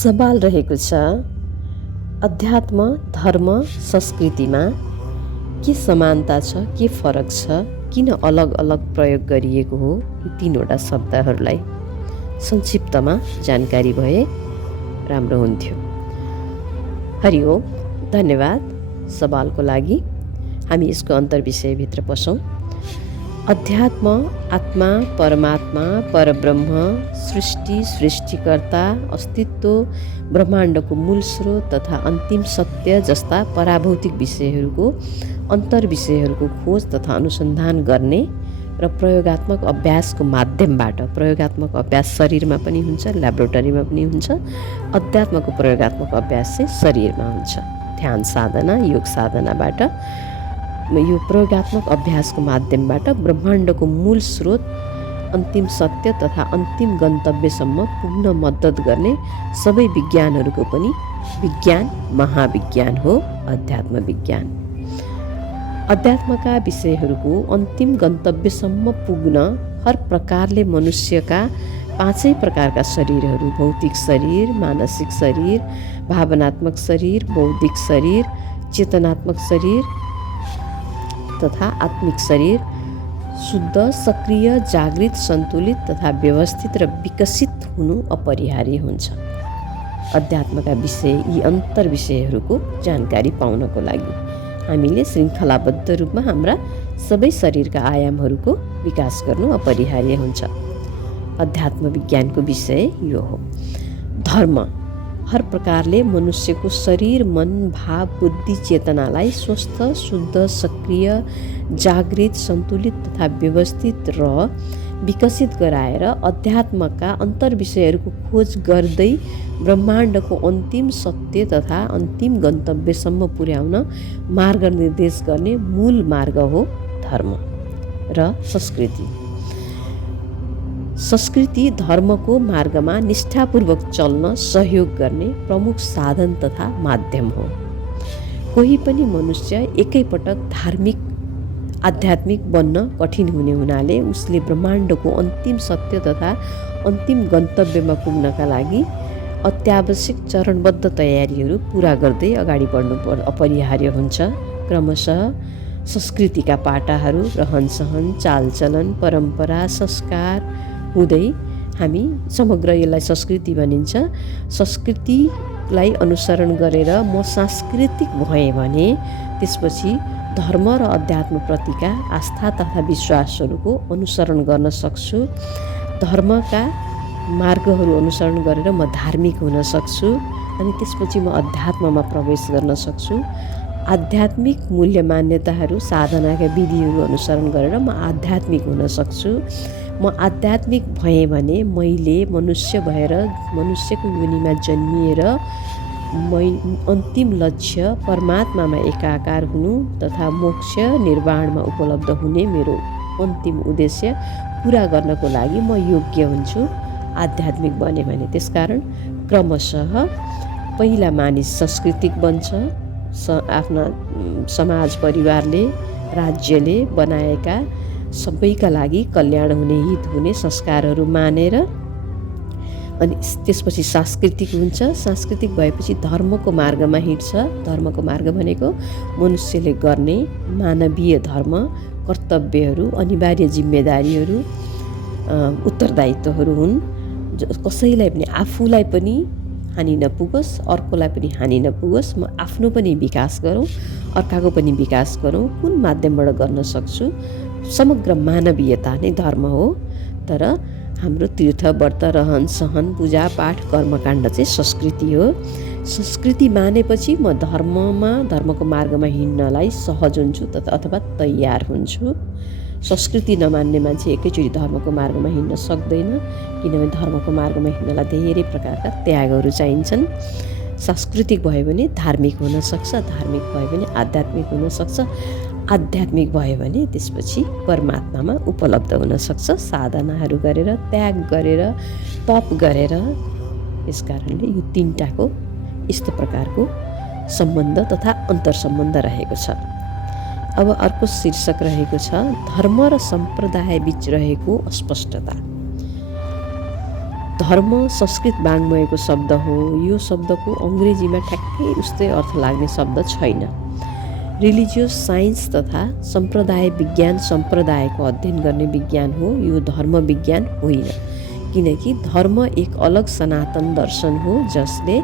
सवाल रहेको छ, अध्यात्म, धर्म, संस्कृतिमा के समानता छ, के फरक छ, किन अलग अलग प्रयोग गरिएको हो? यी तीनवटा शब्दहरूलाई संक्षिप्तमा जानकारी भए राम्रो हुन्थ्यो। हरि ओम, धन्यवाद सवालको लागि। हामी यसको अन्तर्विषयभित्र पसौँ। अध्यात्म, आत्मा, परमात्मा, परब्रह्म, सृष्टि, सृष्टिकर्ता, अस्तित्व, ब्रह्माण्डको मूल स्रोत तथा अन्तिम सत्य जस्ता पराभौतिक विषयहरूको अन्तर्विषयहरूको खोज तथा अनुसन्धान गर्ने र प्रयोगात्मक अभ्यासको माध्यमबाट, प्रयोगात्मक अभ्यास शरीरमा पनि हुन्छ, ल्याबोरेटरीमा पनि हुन्छ। अध्यात्मको प्रयोगात्मक अभ्यास चाहिँ शरीरमा हुन्छ। ध्यान साधना, योग साधनाबाट यो प्रयोगात्मक अभ्यासको माध्यमबाट ब्रह्माण्डको मूल स्रोत, अन्तिम सत्य तथा अन्तिम गन्तव्यसम्म पुग्न मद्दत गर्ने सबै विज्ञानहरूको पनि विज्ञान महाविज्ञान हो अध्यात्म विज्ञान। अध्यात्मका विषयहरूको अन्तिम गन्तव्यसम्म पुग्न हर प्रकारले मनुष्यका 5 प्रकारका शरीरहरू, भौतिक शरीर, मानसिक शरीर, भावनात्मक शरीर, बौद्धिक शरीर, चेतनात्मक शरीर तथा आत्मिक शरीर शुद्ध, सक्रिय, जागृत, सन्तुलित तथा व्यवस्थित र विकसित हुनु अपरिहार्य हुन्छ। अध्यात्मका विषय, यी अन्तर्विषयहरूको जानकारी पाउनको लागि हामीले श्रृङ्खलाबद्ध रूपमा हाम्रा सबै शरीरका आयामहरूको विकास गर्नु अपरिहार्य हुन्छ। अध्यात्म विज्ञानको विषय यो हो। धर्म हर प्रकारले मनुष्यको शरीर, मन, भाव, बुद्धि, चेतनालाई स्वस्थ, शुद्ध, सक्रिय, जागृत, सन्तुलित तथा व्यवस्थित र विकसित गराएर अध्यात्मका अन्तर्विषयहरूको खोज गर्दै ब्रह्माण्डको अन्तिम सत्य तथा अन्तिम गन्तव्यसम्म पुर्याउन मार्गनिर्देश गर्ने मूल मार्ग हो धर्म र संस्कृति। संस्कृति धर्मको मार्गमा निष्ठापूर्वक चल्न सहयोग गर्ने प्रमुख साधन तथा माध्यम हो। कोही पनि मनुष्य एकैपटक धार्मिक, आध्यात्मिक बन्न कठिन हुने हुनाले उसले ब्रह्माण्डको अन्तिम सत्य तथा अन्तिम गन्तव्यमा पुग्नका लागि अत्यावश्यक चरणबद्ध तयारीहरू पुरा गर्दै अगाडि बढ्नु अपरिहार्य हुन्छ। क्रमशः संस्कृतिका पाटाहरू, रहनसहन, चालचलन, परम्परा, संस्कार हुँदै हामी समग्र यसलाई संस्कृति भनिन्छ। संस्कृतिलाई अनुसरण गरेर म सांस्कृतिक भएँ भने त्यसपछि धर्म र अध्यात्मप्रतिका आस्था तथा विश्वासहरूको अनुसरण गर्न सक्छु। धर्मका मार्गहरू अनुसरण गरेर म धार्मिक हुन सक्छु अनि त्यसपछि म अध्यात्ममा प्रवेश गर्न सक्छु। आध्यात्मिक मूल्य मान्यताहरू, साधनाका विधिहरू अनुसरण गरेर म आध्यात्मिक हुन सक्छु। म आध्यात्मिक भएँ भने मैले मनुष्य भएर मनुष्यको योनिमा जन्मिएर अन्तिम लक्ष्य परमात्मामा एकाकार हुनु तथा मोक्ष निर्वाणमा उपलब्ध हुने मेरो अन्तिम उद्देश्य पुरा गर्नको लागि म योग्य हुन्छु आध्यात्मिक बने भने। त्यसकारण क्रमशः पहिला मानिस सांस्कृतिक बन्छ। आफ्ना समाज, परिवारले, राज्यले बनाएका सबैका लागि कल्याण हुने, हित हुने संस्कारहरू मानेर अनि त्यसपछि सांस्कृतिक हुन्छ। सांस्कृतिक भएपछि धर्मको मार्गमा हिँड्छ। धर्मको मार्ग भनेको मनुष्यले गर्ने मानवीय धर्म, कर्तव्यहरू, अनिवार्य जिम्मेदारीहरू, उत्तरदायित्वहरू हुन्। कसैलाई पनि, आफूलाई पनि हानि नपुगोस्, अर्कोलाई पनि हानि नपुगोस्, म आफ्नो पनि विकास गरौँ, अर्काको पनि विकास गरौँ, कुन माध्यमबाट गर्न सक्छु। समग्र मानवीयता नै धर्म हो। तर हाम्रो तीर्थ, व्रत, रहन सहन, पूजा पाठ, कर्मकाण्ड चाहिँ संस्कृति हो। संस्कृति मानेपछि म धर्मको मार्गमा हिँड्नलाई सहज हुन्छु अथवा तयार हुन्छु। संस्कृति नमान्ने मान्छे एकैचोटि धर्मको मार्गमा हिँड्न सक्दैन, किनभने धर्मको मार्गमा हिँड्नलाई धेरै प्रकारका त्यागहरू चाहिन्छन्। सांस्कृतिक भयो भने धार्मिक हुन सक्छ, धार्मिक भयो भने आध्यात्मिक हुन सक्छ, आध्यात्मिक भयो भने त्यसपछि परमात्मामा उपलब्ध हुन सक्छ साधनाहरू गरेर, त्याग गरेर, तप गरेर। यस कारणले यो तीनटाको यस्तो प्रकारको सम्बन्ध तथा अन्तरसम्बन्ध रहेको छ। अब अर्को शीर्षक रहेको छ धर्म र सम्प्रदाय बीच रहेको अस्पष्टता। धर्म संस्कृत वाङ्मयको शब्द हो। यो शब्दको अङ्ग्रेजीमा ठ्याक्कै उस्तै अर्थ लाग्ने शब्द छैन। रिलिजियस साइन्स तथा सम्प्रदाय विज्ञान सम्प्रदायको अध्ययन गर्ने विज्ञान हो, यो धर्म विज्ञान होइन। किनकि धर्म एक अलग सनातन दर्शन हो जसले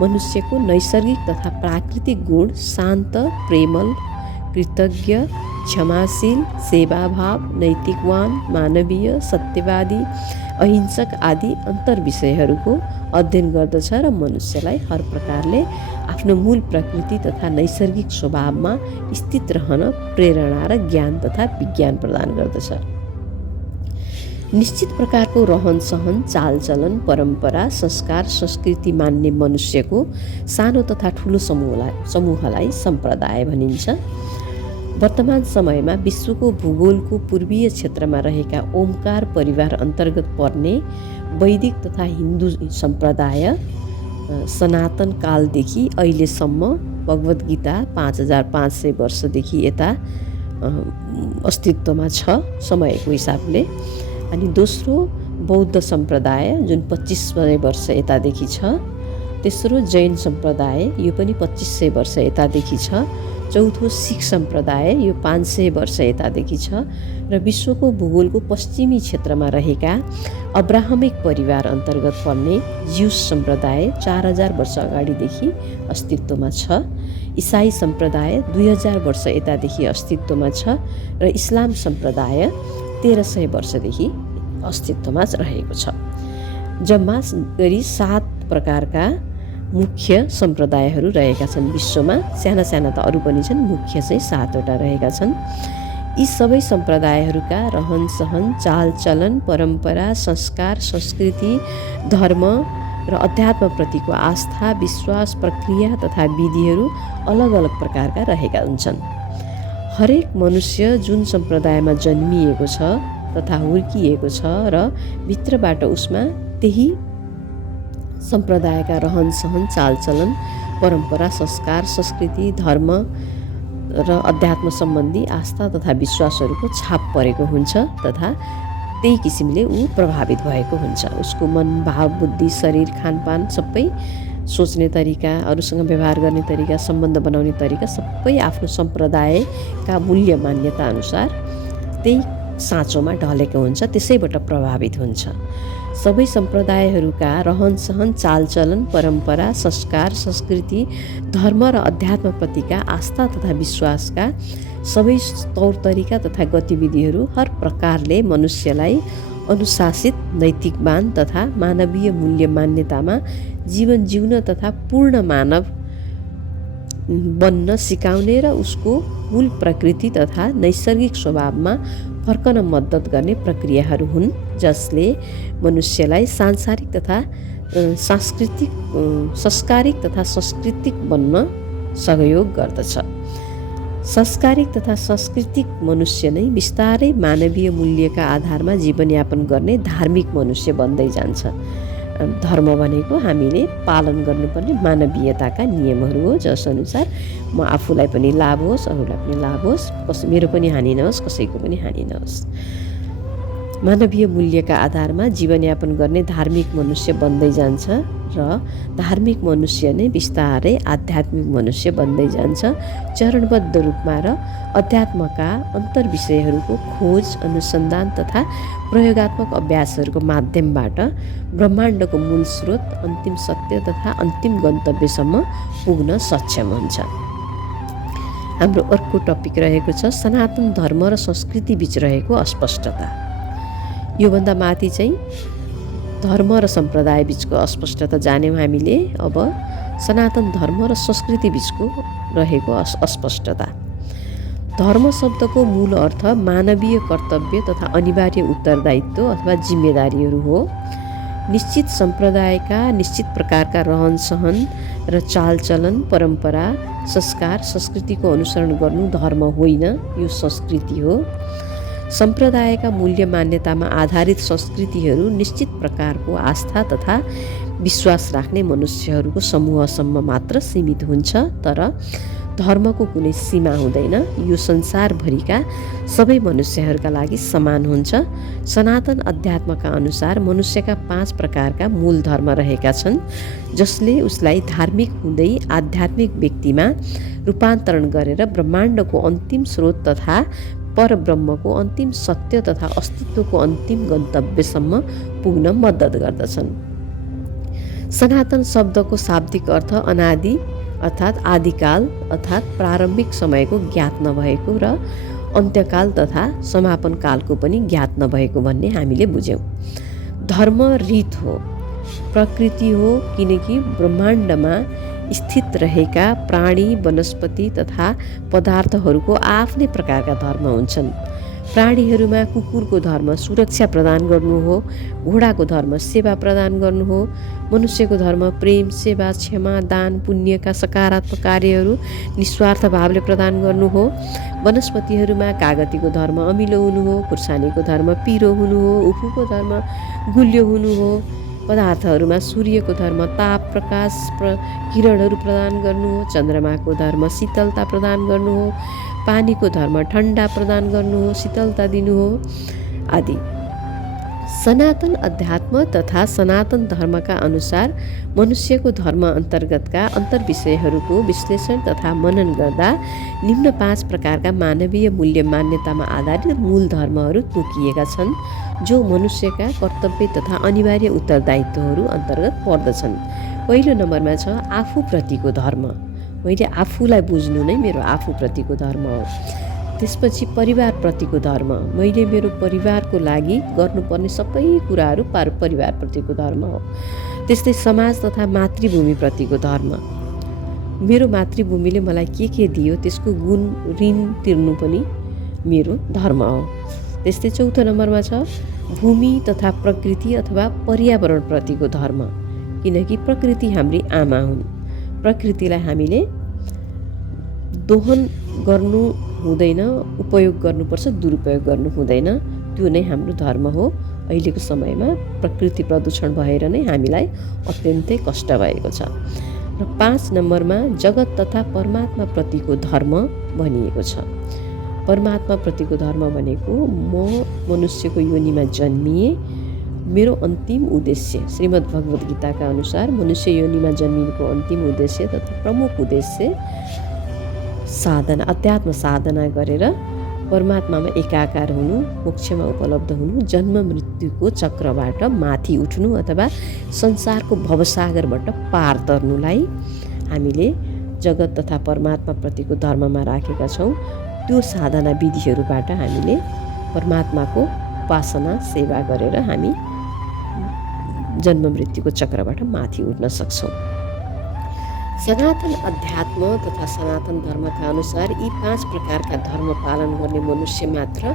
मनुष्यको नैसर्गिक तथा प्राकृतिक गुण शान्त, प्रेमल, कृतज्ञ, क्षमाशील, सेवाभाव, नैतिकवान, मानवीय, सत्यवादी, अहिंसक आदि अन्तर्विषयहरूको अध्ययन गर्दछ र मनुष्यलाई हर प्रकारले आफ्नो मूल प्रकृति तथा नैसर्गिक स्वभावमा स्थित रहन प्रेरणा र ज्ञान तथा विज्ञान प्रदान गर्दछ। निश्चित प्रकारको रहन सहन, चालचलन, परम्परा, संस्कार, संस्कृति मान्ने मनुष्यको सानो तथा ठुलो समूहलाई सम्प्रदाय भनिन्छ। वर्तमान समयमा विश्वको भूगोलको पूर्वीय क्षेत्रमा रहेका ओमकार परिवार अन्तर्गत पर्ने वैदिक तथा हिन्दू सम्प्रदाय सनातन कालदेखि अहिलेसम्म भगवद् गीता 5500 वर्षदेखि यता अस्तित्वमा छ समयको हिसाबले। अनि दोस्रो बौद्ध सम्प्रदाय जुन 2500 वर्ष यतादेखि छ। तेस्रो जैन सम्प्रदाय यो पनि 2500 वर्ष यतादेखि छ। चौथो सिख सम्प्रदाय यो 500 वर्ष यतादेखि छ र विश्वको भूगोलको पश्चिमी क्षेत्रमा रहेका अब्राहमिक परिवार अन्तर्गत पर्ने ज्युस सम्प्रदाय 4000 वर्ष अगाडिदेखि अस्तित्वमा छ। इसाई सम्प्रदाय 2000 वर्ष यतादेखि अस्तित्वमा छ र इस्लाम सम्प्रदाय 1300 वर्षदेखि अस्तित्वमा रहेको छ। जम्मा गरी 7 प्रकारका मुख्य सम्प्रदायहरू रहेका छन् विश्वमा। साना साना त अरू पनि छन्, मुख्य चाहिँ 7वटा रहेका छन्। यी सबै सम्प्रदायहरूका रहन सहन, चालचलन, परम्परा, संस्कार, संस्कृति, धर्म र अध्यात्मप्रतिको आस्था, विश्वास, प्रक्रिया तथा विधिहरू अलग अलग प्रकारका रहेका हुन्छन्। हरेक मनुष्य जुन सम्प्रदायमा जन्मिएको छ तथा हुर्किएको छ र भित्रबाट उसमा त्यही सम्प्रदायका रहन सहन, चालचलन, परम्परा, संस्कार, संस्कृति, धर्म र अध्यात्म सम्बन्धी आस्था तथा विश्वासहरूको छाप परेको हुन्छ तथा त्यही किसिमले ऊ प्रभावित भएको हुन्छ। उसको मन, भाव, बुद्धि, शरीर, खानपान सबै, सोच्ने तरिका, अरूसँग व्यवहार गर्ने तरिका, सम्बन्ध बनाउने तरिका सबै आफ्नो सम्प्रदायका मूल्य मान्यता अनुसार त्यही साँचोमा ढलेको हुन्छ, त्यसैबाट प्रभावित हुन्छ। सबै सम्प्रदायहरूका रहन सहन, चालचलन, परम्परा, संस्कार, संस्कृति, धर्म र अध्यात्मप्रतिका आस्था तथा विश्वासका सबै तौर तरिका तथा गतिविधिहरू हर प्रकारले मनुष्यलाई अनुशासित, नैतिकवान तथा मानवीय मूल्य मान्यतामा जीवन जिउन तथा पूर्ण मानव बन्न सिकाउने र उसको मूल प्रकृति तथा नैसर्गिक स्वभावमा फर्कन मद्दत गर्ने प्रक्रियाहरू हुन् जसले मनुष्यलाई सांसारिक तथा संस्कारिक तथा सांस्कृतिक बन्न सहयोग गर्दछ। संस्कारिक तथा सांस्कृतिक मनुष्य नै बिस्तारै मानवीय मूल्यका आधारमा जीवनयापन गर्ने धार्मिक मनुष्य बन्दै जान्छ। धर्म भनेको हामीले पालन गर्नुपर्ने मानवीयताका नियमहरू हो जसअनुसार म आफूलाई पनि लाभ होस्, अरूलाई पनि लाभ होस्, मेरो पनि हानि नहोस्, कसैको पनि हानि नहोस्। मानवीय मूल्यका आधारमा जीवनयापन गर्ने धार्मिक मनुष्य बन्दै जान्छ र धार्मिक मनुष्य नै बिस्तारै आध्यात्मिक मनुष्य बन्दै जान्छ। चरणबद्ध रूपमा र अध्यात्मका अन्तर्विषयहरूको खोज, अनुसन्धान तथा प्रयोगात्मक अभ्यासहरूको माध्यमबाट ब्रह्माण्डको मूल स्रोत, अन्तिम सत्य तथा अन्तिम गन्तव्यसम्म पुग्न सक्षम हुन्छ। हाम्रो अर्को टपिक रहेको छ सनातन धर्म र संस्कृति बीच रहेको अस्पष्टता। योभन्दा माथि चाहिँ धर्म र सम्प्रदाय बीचको अस्पष्टता जान्यौँ हामीले। अब सनातन धर्म र संस्कृति बीचको रहेको अस्पष्टता। धर्म शब्दको मूल अर्थ मानवीय कर्तव्य तथा अनिवार्य उत्तरदायित्व अथवा जिम्मेदारीहरू हो। निश्चित सम्प्रदायका निश्चित प्रकारका रहन सहन र चालचलन, परम्परा, संस्कार, संस्कृतिको अनुसरण गर्नु धर्म होइन, यो संस्कृति हो। सम्प्रदायका मूल्य मान्यतामा आधारित संस्कृतिहरू निश्चित प्रकारको आस्था तथा विश्वास राख्ने मनुष्यहरूको समूहसम्म मात्र सीमित हुन्छ, तर धर्मको कुनै सीमा हुँदैन, यो संसारभरिका सबै मनुष्यहरूका लागि समान हुन्छ। सनातन अध्यात्मका अनुसार मनुष्यका 5 प्रकारका मूल धर्म रहेका छन्, जसले उसलाई धार्मिक हुँदै आध्यात्मिक व्यक्तिमा रूपान्तरण गरेर ब्रह्माण्डको अन्तिम स्रोत तथा परब्रह्मको अन्तिम सत्य तथा अस्तित्वको अन्तिम गन्तव्यसम्म पुग्न मद्दत गर्दछन्। सनातन शब्दको शाब्दिक अर्थ अनादि अर्थात् आदिकाल अर्थात् प्रारम्भिक समयको ज्ञात नभएको र अन्त्यकाल तथा समापन कालको पनि ज्ञात नभएको भन्ने हामीले बुझ्यौँ। धर्म रीत हो, प्रकृति हो, किनकि ब्रह्माण्डमा स्थित रहेका प्राणी, वनस्पति तथा पदार्थहरूको आफ्नै प्रकारका धर्म हुन्छन्। प्राणीहरूमा कुकुरको धर्म सुरक्षा प्रदान गर्नु हो, घोडाको धर्म सेवा प्रदान गर्नु हो, मनुष्यको धर्म प्रेम, सेवा, क्षमा, दान, पुण्यका सकारात्मक कार्यहरू निस्वार्थ भावले प्रदान गर्नु हो। वनस्पतिहरूमा कागतीको धर्म अमिलो हुनु हो, खुर्सानीको धर्म पिरो हुनु हो, उखुको धर्म गुलियो हुनु हो। पदार्थहरूमा सूर्यको धर्म ताप, प्रकाश, किरणहरू प्रदान गर्नु हो, चन्द्रमाको धर्म शीतलता प्रदान गर्नु हो, पानीको धर्म ठन्डा प्रदान गर्नु हो, शीतलता दिनु हो आदि। सनातन अध्यात्म तथा सनातन धर्मका अनुसार मनुष्यको धर्म अन्तर्गतका अन्तर्विषयहरूको विश्लेषण तथा मनन गर्दा निम्न 5 प्रकारका मानवीय मूल्य मान्यतामा आधारित मूल धर्महरू तोकिएका छन्, जो मनुष्यका कर्तव्य तथा अनिवार्य उत्तरदायित्वहरू अन्तर्गत पर्दछन्। पहिलो नम्बरमा छ आफूप्रतिको धर्म। मैले आफूलाई बुझ्नु नै मेरो आफूप्रतिको धर्म हो। त्यसपछि परिवारप्रतिको धर्म। मैले मेरो परिवारको लागि गर्नुपर्ने सबै कुराहरू परिवारप्रतिको धर्म हो। त्यस्तै समाज तथा मातृभूमिप्रतिको धर्म। मेरो मातृभूमिले मलाई के दियो त्यसको गुण ऋण तिर्नु पनि मेरो धर्म हो। त्यस्तै चौथो नम्बरमा छ भूमि तथा प्रकृति अथवा पर्यावरणप्रतिको धर्म, किनकि प्रकृति हाम्री आमा हुन्। प्रकृतिलाई हामीले दोहन गर्नु हुँदैन, उपयोग गर्नुपर्छ, दुरुपयोग गर्नु हुँदैन। त्यो नै हाम्रो धर्म हो। अहिलेको समयमा प्रकृति प्रदूषण भएर नै हामीलाई अत्यन्तै कष्ट भएको छ। र 5 नम्बरमा जगत तथा परमात्मा प्रतिको धर्म भनिएको छ। परमात्मा प्रतिको धर्म भनेको म मनुष्यको योनिमा जन्मिए, मेरो अन्तिम उद्देश्य श्रीमद् भगवद् गीताका अनुसार मनुष्य योनिमा जन्मिनुको अन्तिम उद्देश्य तथा प्रमुख उद्देश्य साधना, अध्यात्म साधना गरेर परमात्मामा एकाकार हुनु, मोक्षमा उपलब्ध हुनु, जन्म मृत्युको चक्रबाट माथि उठ्नु अथवा संसारको भवसागरबाट पार तर्नुलाई हामीले जगत तथा परमात्मा प्रतिको धर्ममा राखेका छौँ। त्यो साधना विधिहरूबाट हामीले परमात्माको उपासना सेवा गरेर हामी जन्म मृत्युको चक्रबाट माथि उठ्न सक्छौँ। सनातन अध्यात्म तथा सनातन धर्मका अनुसार यी 5 प्रकारका धर्म पालन गर्ने मनुष्य मात्र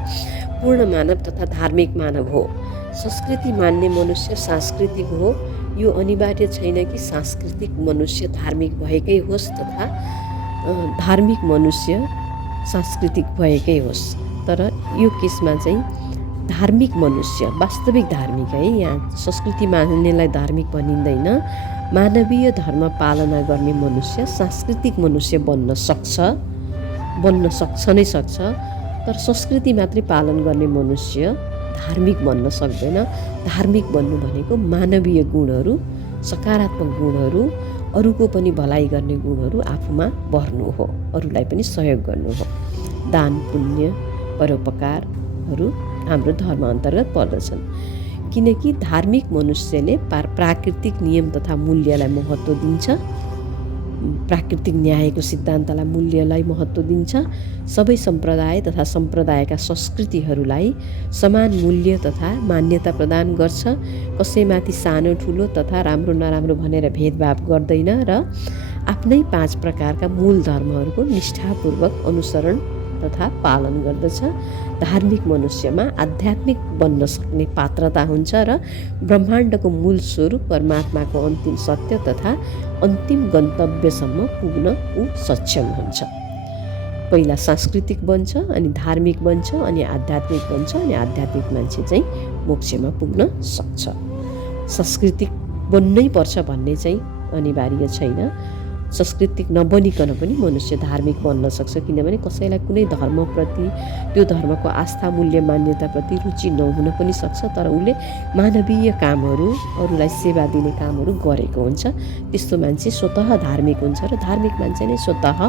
पूर्ण मानव तथा धार्मिक मानव हो। संस्कृति मान्ने मनुष्य सांस्कृतिक हो। यो अनिवार्य छैन कि सांस्कृतिक मनुष्य धार्मिक भएकै होस् तथा धार्मिक मनुष्य सांस्कृतिक भएकै होस्। तर यो केसमा चाहिँ धार्मिक मनुष्य वास्तविक धार्मिक है, यहाँ संस्कृति मान्नेलाई धार्मिक भनिँदैन। मानवीय धर्म पालना गर्ने मनुष्य सांस्कृतिक मनुष्य बन्न सक्छ नै सक्छ। तर संस्कृति मात्रै पालन गर्ने मनुष्य धार्मिक बन्न सक्दैन। धार्मिक बन्नु भनेको मानवीय गुणहरू, सकारात्मक गुणहरू, अरूको पनि भलाइ गर्ने गुणहरू आफूमा भर्नु हो, अरूलाई पनि सहयोग गर्नु हो। दान, पुण्य, परोपकारहरू हाम्रो धर्म अन्तर्गत पर्दछन्। किनकि धार्मिक मनुष्यले प्राकृतिक नियम तथा मूल्यलाई महत्त्व दिन्छ, प्राकृतिक न्यायको सिद्धान्तलाई मूल्यलाई महत्त्व दिन्छ। सबै सम्प्रदाय तथा सम्प्रदायका संस्कृतिहरूलाई समान मूल्य तथा मान्यता प्रदान गर्छ। कसैमाथि सानो ठुलो तथा राम्रो नराम्रो भनेर भेदभाव गर्दैन र आफ्नै 5 प्रकारका मूल धर्महरूको निष्ठापूर्वक अनुसरण तथा पालन गर्दछ। धार्मिक मनुष्यमा आध्यात्मिक बन्न सक्ने पात्रता हुन्छ र ब्रह्माण्डको मूल स्वरूप परमात्माको अन्तिम सत्य तथा अन्तिम गन्तव्यसम्म पुग्न ऊ सक्षम हुन्छ। पहिला सांस्कृतिक बन्छ, अनि धार्मिक बन्छ, अनि आध्यात्मिक बन्छ, अनि आध्यात्मिक मान्छे चाहिँ मोक्षमा पुग्न सक्छ। सांस्कृतिक बन्नै पर्छ भन्ने चाहिँ अनिवार्य छैन। सांस्कृतिक नबनिकन पनि मनुष्य धार्मिक बन्न सक्छ। किनभने कसैलाई कुनै धर्मप्रति, त्यो धर्मको आस्था, मूल्य, मान्यताप्रति रुचि नहुन पनि सक्छ, तर उसले मानवीय कामहरू, अरूलाई सेवा दिने कामहरू गरेको हुन्छ। त्यस्तो मान्छे स्वतः धार्मिक हुन्छ र धार्मिक मान्छे नै स्वतः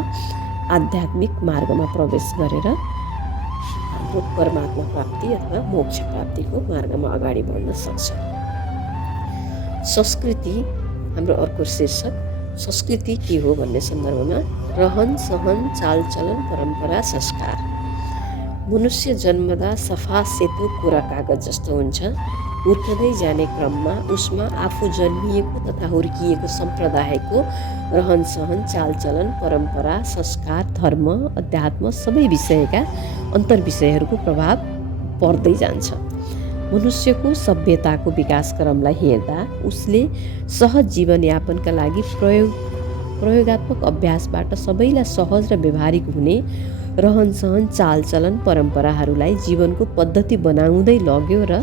आध्यात्मिक मार्गमा प्रवेश गरेर हाम्रो परमात्मा प्राप्ति अथवा मोक्ष प्राप्तिको मार्गमा अगाडि बढ्न सक्छ। संस्कृति हाम्रो अर्को शीर्षक। संस्कृति के हो भन्ने सन्दर्भमा रहन सहन, चालचलन, परम्परा, संस्कार। मनुष्य जन्मदा सफा सेतो कोरा कागज जस्तो हुन्छ। हुर्कदै जाने क्रममा उसमा आफू जन्मिएको तथा हुर्किएको सम्प्रदायको रहन सहन, चालचलन, परम्परा, संस्कार, धर्म, अध्यात्म सबै विषयका अन्तर्विषयहरूको प्रभाव पर्दै जान्छ। मनुष्यको सभ्यताको विकासक्रमलाई हेर्दा उसले सहज जीवनयापनका लागि प्रयोगात्मक अभ्यासबाट सबैलाई सहज र व्यवहारिक हुने रहन सहन, चालचलन, परम्पराहरूलाई जीवनको पद्धति बनाउँदै लग्यो र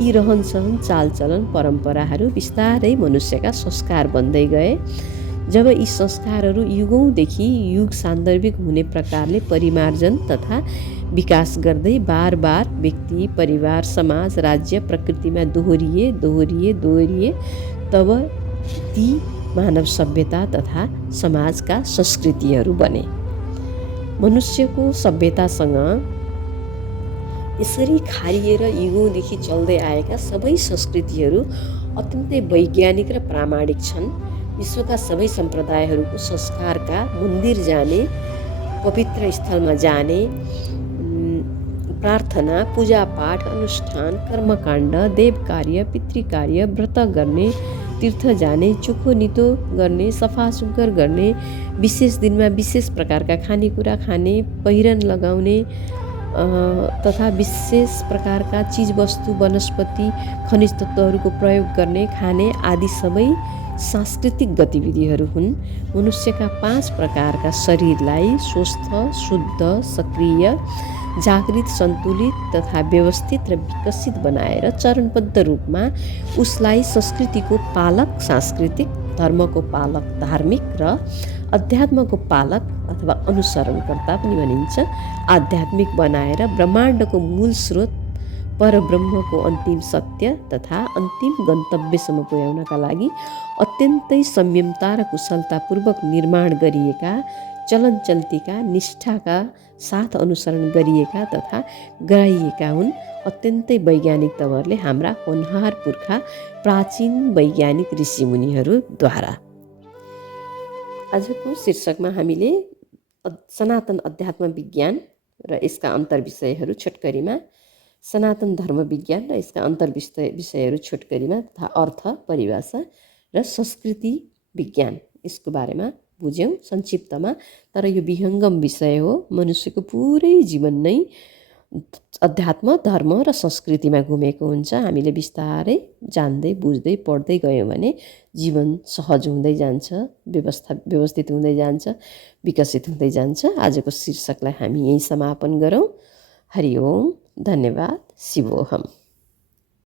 यी रहन सहन, चालचलन, परम्पराहरू बिस्तारै मनुष्यका संस्कार बन्दै गए। जब यी संस्कारहरू युगौँदेखि युग सान्दर्भिक हुने प्रकारले परिमार्जन तथा विकास गर्दै बार बार व्यक्ति, परिवार, समाज, राज्य, प्रकृतिमा दोहोरिए तब ती मानव सभ्यता तथा समाजका संस्कृतिहरू बने। मनुष्यको सभ्यतासँग यसरी खारिएर युगौँदेखि चल्दै आएका सबै संस्कृतिहरू अत्यन्तै वैज्ञानिक र प्रामाणिक छन्। विश्वका सबै सम्प्रदायहरूको संस्कारका मन्दिर जाने, पवित्र स्थलमा जाने, प्रार्थना, पूजापाठ, अनुष्ठान, कर्मकाण्ड, देवकार्य, पितृकार्य, व्रत गर्ने, तीर्थ जाने, चोखो नितो गर्ने, सफा सुग्घर गर्ने, विशेष दिनमा विशेष प्रकारका खानेकुरा खाने, पहिरन लगाउने तथा विशेष प्रकारका चिजवस्तु, वनस्पति, खनिज तत्त्वहरूको प्रयोग गर्ने, खाने आदि सबै सांस्कृतिक गतिविधिहरू हुन्। मनुष्यका 5 प्रकारका शरीरलाई स्वस्थ, शुद्ध, सक्रिय, जागृत, सन्तुलित तथा व्यवस्थित र विकसित बनाएर चरणबद्ध रूपमा उसलाई संस्कृतिको पालक सांस्कृतिक, धर्मको पालक धार्मिक र अध्यात्मको पालक अथवा अनुसरणकर्ता पनि भनिन्छ, आध्यात्मिक बनाएर ब्रह्माण्डको मूल स्रोत परब्रह्मको अन्तिम सत्य तथा अन्तिम गन्तव्यसम्म पुर्याउनका लागि अत्यन्तै संयमता र कुशलतापूर्वक निर्माण गरिएका, चलन चल्तीका निष्ठाका साथ अनुसरण गरिएका तथा गराइएका हुन्। अत्यन्तै वैज्ञानिक तवरले हाम्रा होनहार पुर्खा प्राचीन वैज्ञानिक ऋषिमुनिहरूद्वारा। आजको शीर्षकमा हामीले सनातन अध्यात्म विज्ञान र यसका अन्तर्विषयहरू छोटकरीमा, सनातन धर्म विज्ञान र यसका अन्तर्विषयहरू छोटकरीमा तथा अर्थ, परिभाषा र संस्कृति विज्ञान यसको बारेमा बुझ्यौँ संक्षिप्तमा। तर यो विहङ्गम विषय हो। मनुष्यको पुरै जीवन नै अध्यात्म, धर्म र संस्कृतिमा घुमेको हुन्छ। हामीले बिस्तारै जान्दै बुझ्दै पढ्दै गयौँ भने जीवन सहज हुँदै जान्छ, व्यवस्थित हुँदै जान्छ, विकसित हुँदै जान्छ। आजको शीर्षकलाई हामी यहीँ समापन गरौँ। हरि ओम, धन्यवाद, शिवोहम।